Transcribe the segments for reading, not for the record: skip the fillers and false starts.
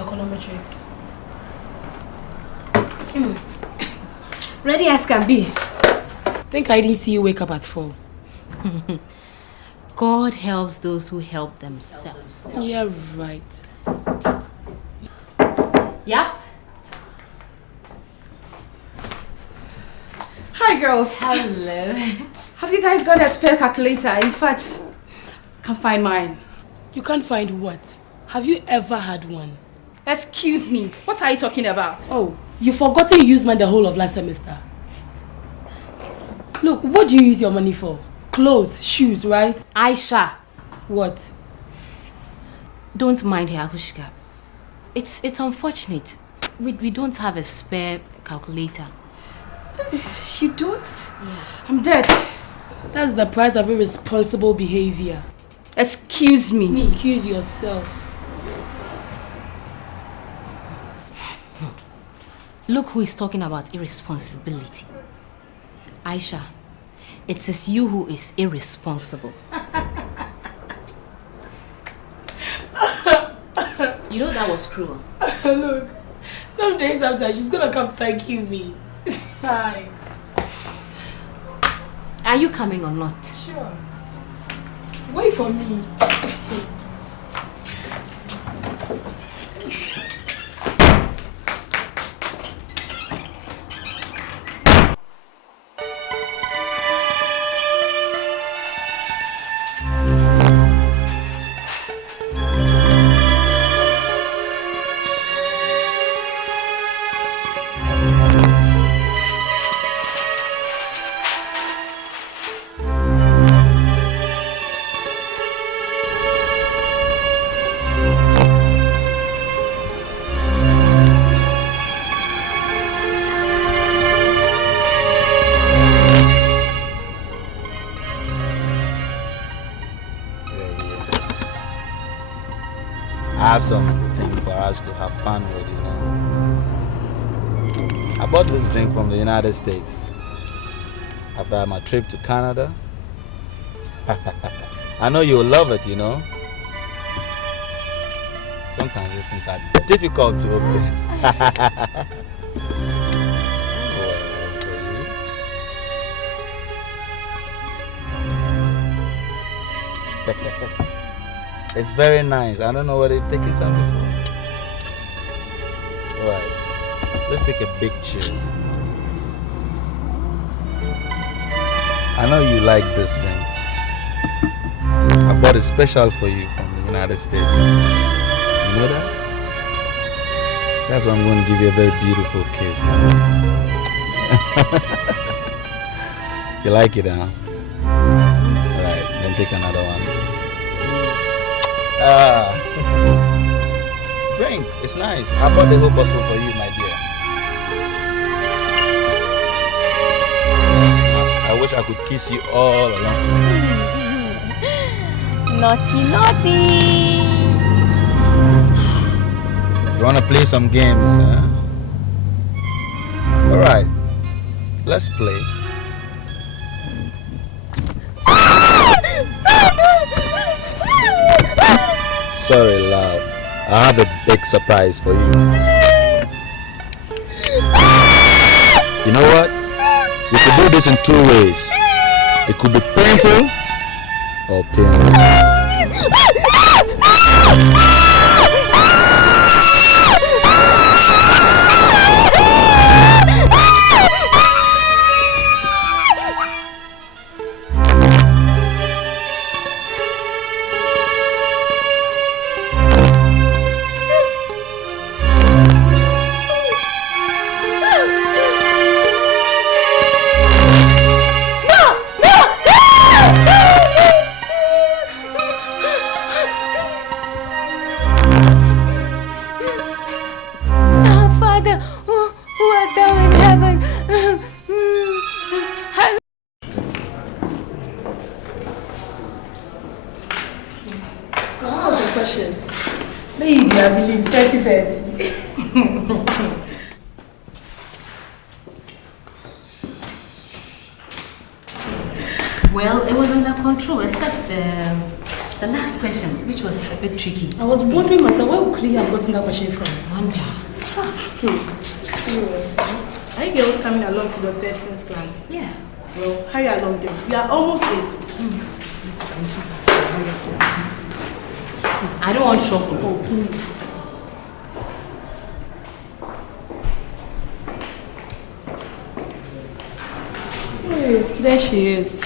econometrics. Ready as can be. Think I didn't see you wake up at 4. God helps those who help themselves. Yeah, right. Yeah? Hi, girls. Hello. Have you guys got that spell calculator? In fact, can't find mine. You can't find what? Have you ever had one? Excuse me. What are you talking about? Oh, you forgotten you used mine the whole of last semester. Look, what do you use your money for? Clothes, shoes, right? Aisha. What? Don't mind her, Akushika. It's unfortunate. We don't have a spare calculator. You don't? Yeah. I'm dead. That's the price of irresponsible behavior. Excuse me. Excuse yourself. Look who is talking about irresponsibility. Aisha, it is you who is irresponsible. You know that was cruel. Look, some days after she's gonna come thanking me. Hi. Are you coming or not? Sure. Wait for me. I have something for us to have fun with, you know. I bought this drink from the United States after my trip to Canada. I know you'll love it, you know. Sometimes these things are difficult to open. It's very nice. I don't know whether you've taken some before. Alright. Let's take a big cheers. I know you like this drink. I bought it special for you from the United States. You know that? That's why I'm going to give you a very beautiful kiss. You like it, huh? Alright, then take another one. Drink, it's nice. I bought the whole bottle for you, my dear. I wish I could kiss you all along. Naughty, naughty. You wanna play some games, huh? Alright, let's play. Sorry, love. I have a big surprise for you. You know what? We could do this in 2 ways. It could be painful or painless. Well, it was under control except The last question, which was a bit tricky. I was wondering myself, where could he have gotten that question from? Wonder. Are you girls coming along to Dr. Epstein's class? Yeah. Well, hurry along then. We are almost late. I don't want trouble. Oh, Hey, there she is.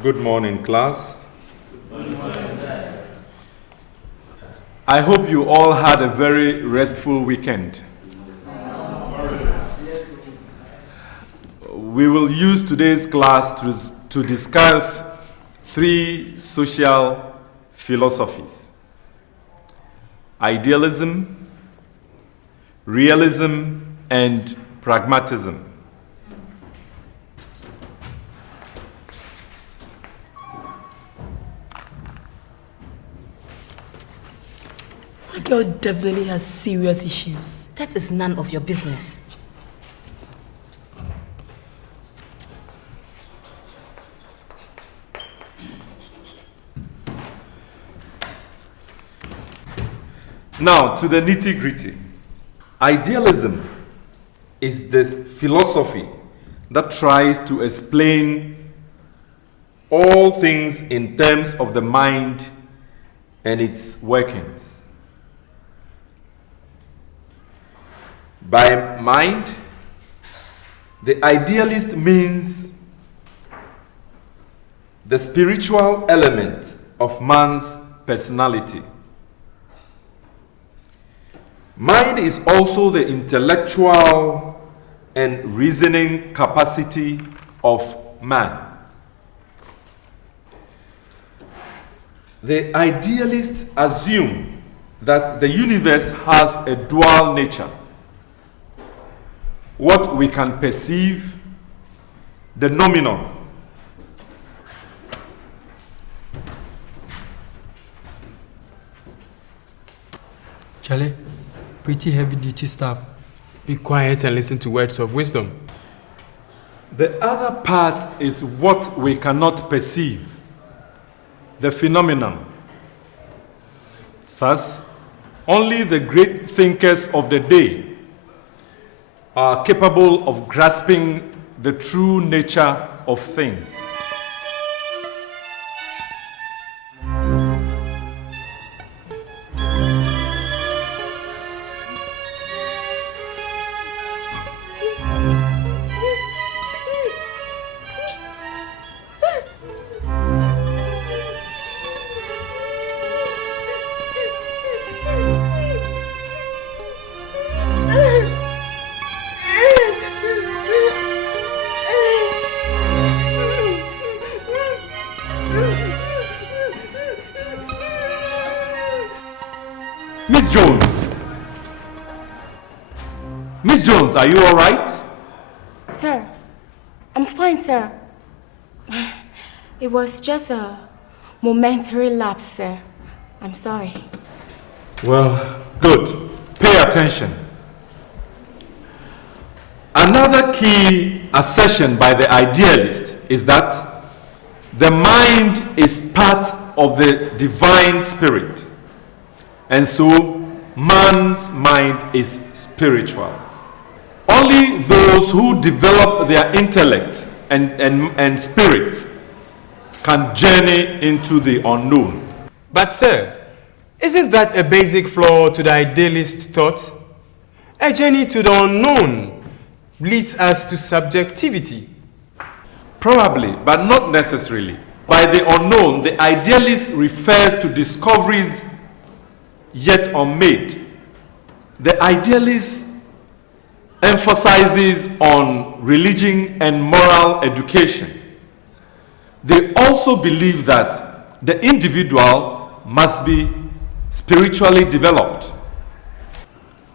Good morning, class. I hope you all had a very restful weekend. We will use today's class to discuss 3 social philosophies: idealism, realism, and pragmatism. That girl definitely has serious issues. That is none of your business. Now, to the nitty-gritty. Idealism is the philosophy that tries to explain all things in terms of the mind and its workings. By mind, the idealist means the spiritual element of man's personality. Mind is also the intellectual and reasoning capacity of man. The idealists assume that the universe has a dual nature. What we can perceive, the nominal. Charlie, pretty heavy duty stuff. Be quiet and listen to words of wisdom. The other part is what we cannot perceive, the phenomenon. Thus, only the great thinkers of the day are capable of grasping the true nature of things. Miss Jones! Miss Jones, are you all right? Sir, I'm fine, sir. It was just a momentary lapse, sir. I'm sorry. Well, good. Pay attention. Another key assertion by the idealist is that the mind is part of the divine spirit, and so man's mind is spiritual. Only those who develop their intellect and spirit can journey into the unknown. But sir, isn't that a basic flaw to the idealist thought? A journey to the unknown leads us to subjectivity. Probably, but not necessarily. By the unknown, the idealist refers to discoveries yet unmade. The idealist emphasizes on religion and moral education. They also believe that the individual must be spiritually developed.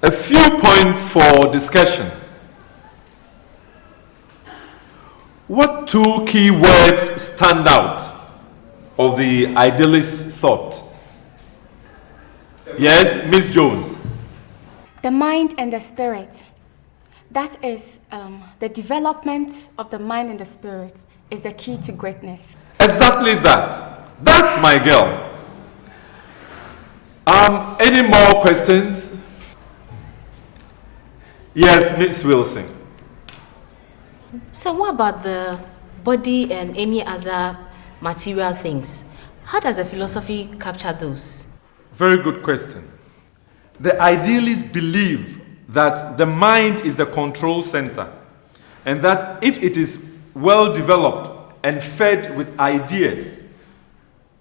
A few points for discussion. What 2 key words stand out of the idealist thought? Yes, Miss Jones. The mind and the spirit. That is, the development of the mind and the spirit is the key to greatness. Exactly that. That's my girl. Any more questions? Yes, Miss Wilson. So what about the body and any other material things? How does the philosophy capture those? Very good question. The idealists believe that the mind is the control center, and that if it is well developed and fed with ideas,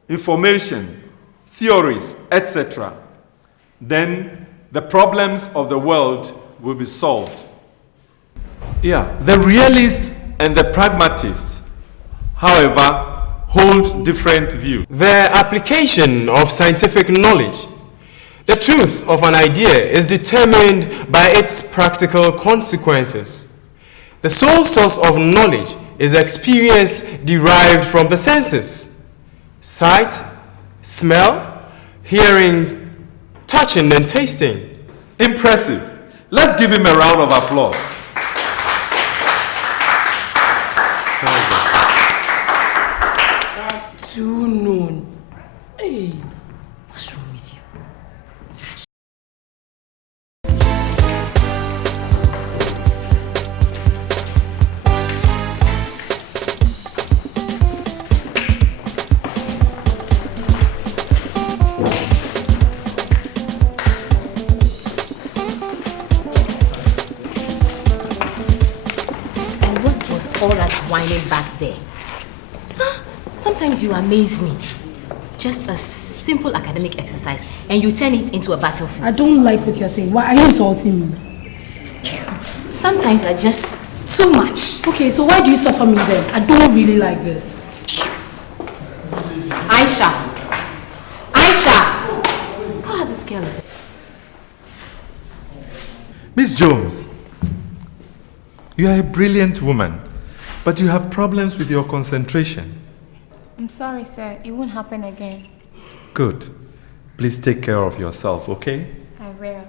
information, theories, etc., then the problems of the world will be solved. Yeah, the realists and the pragmatists, however, hold different views. The application of scientific knowledge. The truth of an idea is determined by its practical consequences. The sole source of knowledge is experience derived from the senses: sight, smell, hearing, touching, and tasting. Impressive. Let's give him a round of applause. Too known. Hey. What's wrong with you? And what was all that whining back there? Sometimes you amaze me. Just a simple academic exercise and you turn it into a battlefield. I don't like what you're saying. Why are you insulting me? Sometimes you're just too much. Okay, so why do you suffer me then? I don't really like this. Aisha! Ah, this girl is... Miss Jones, you are a brilliant woman, but you have problems with your concentration. I'm sorry, sir. It won't happen again. Good. Please take care of yourself, okay? I will.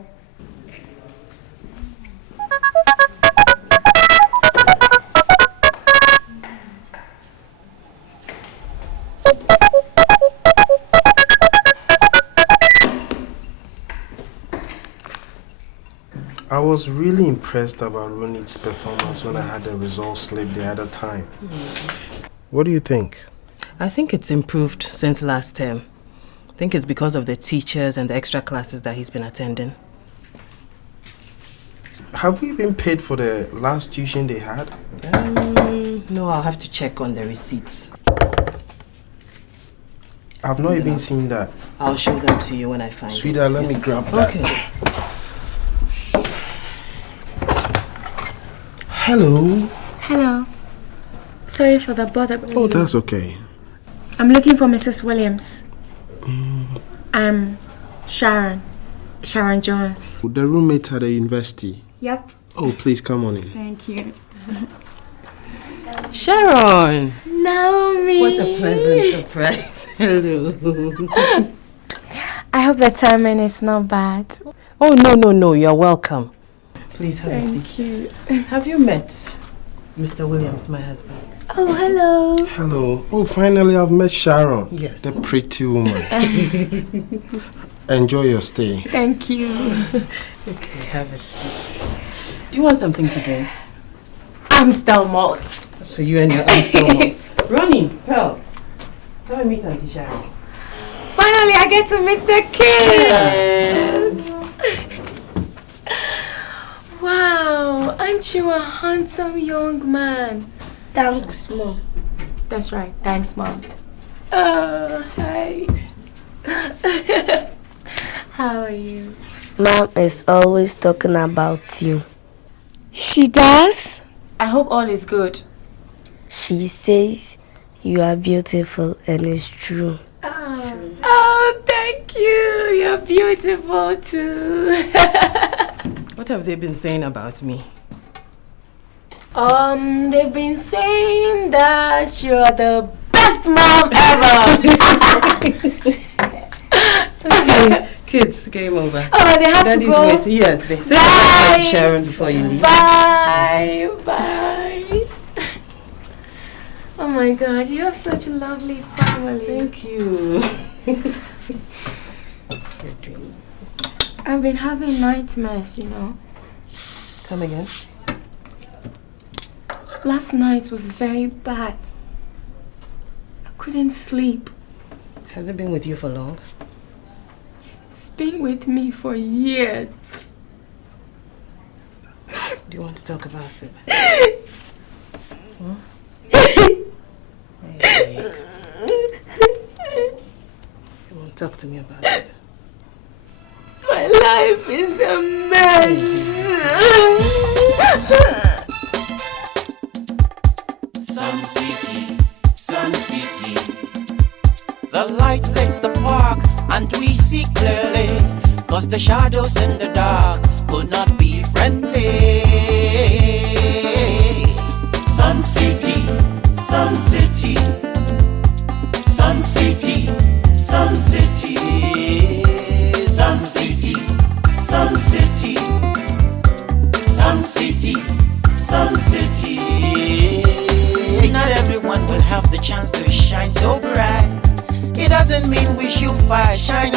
I was really impressed about Ronit's performance when I had the results slip the other time. What do you think? I think it's improved since last term. I think it's because of the teachers and the extra classes that he's been attending. Have we been paid for the last tuition they had? No, I'll have to check on the receipts. I've not even seen that. I'll show them to you when I find it. Sweetheart, let me grab that. Okay. Hello. Hello. Sorry for the bother. Oh, that's okay. I'm looking for Mrs. Williams. I'm Sharon Jones. The roommate at the university. Yep. Oh, please come on in. Thank you. Sharon! Naomi! What a pleasant surprise. Hello. I hope the timing is not bad. Oh, no. You're welcome. Please have a seat. Thank you. Have you met Mr. Williams, my husband? Oh, hello. Hello. Oh, finally I've met Sharon. Yes. The pretty woman. Enjoy your stay. Thank you. Okay, have a seat. Do you want something to drink? Amstel malt. That's for you and your Amstel malt. Ronnie, Pearl, come and meet Auntie Sharon. Finally, I get to meet the kids. Wow, aren't you a handsome young man? Thanks, Mom. That's right. Thanks, Mom. Hi. How are you? Mom is always talking about you. She does? I hope all is good. She says you are beautiful and it's true. Oh, thank you. You're beautiful too. What have they been saying about me? They've been saying that you're the best mom ever. Kids, game over. Oh, they have Daddy's to go. waiting. Yes, they say bye to Sharon before you leave. Bye. Bye. Oh my God, you have such a lovely family. Thank you. I've been having nightmares, you know. Come again? Last night was very bad. I couldn't sleep. Has it been with you for long? It's been with me for years. Do you want to talk about it? Hey. You won't talk to me about it. My life is a mess. Sun City, the light lights the park, and we see clearly, 'cause the shadows in the dark could not be friendly. Sun City, Sun City, Sun City, Sun City, Sun City, Sun City, Sun City, Sun City. Not everyone will have the chance to shine so bright. It doesn't mean we should fight. Shine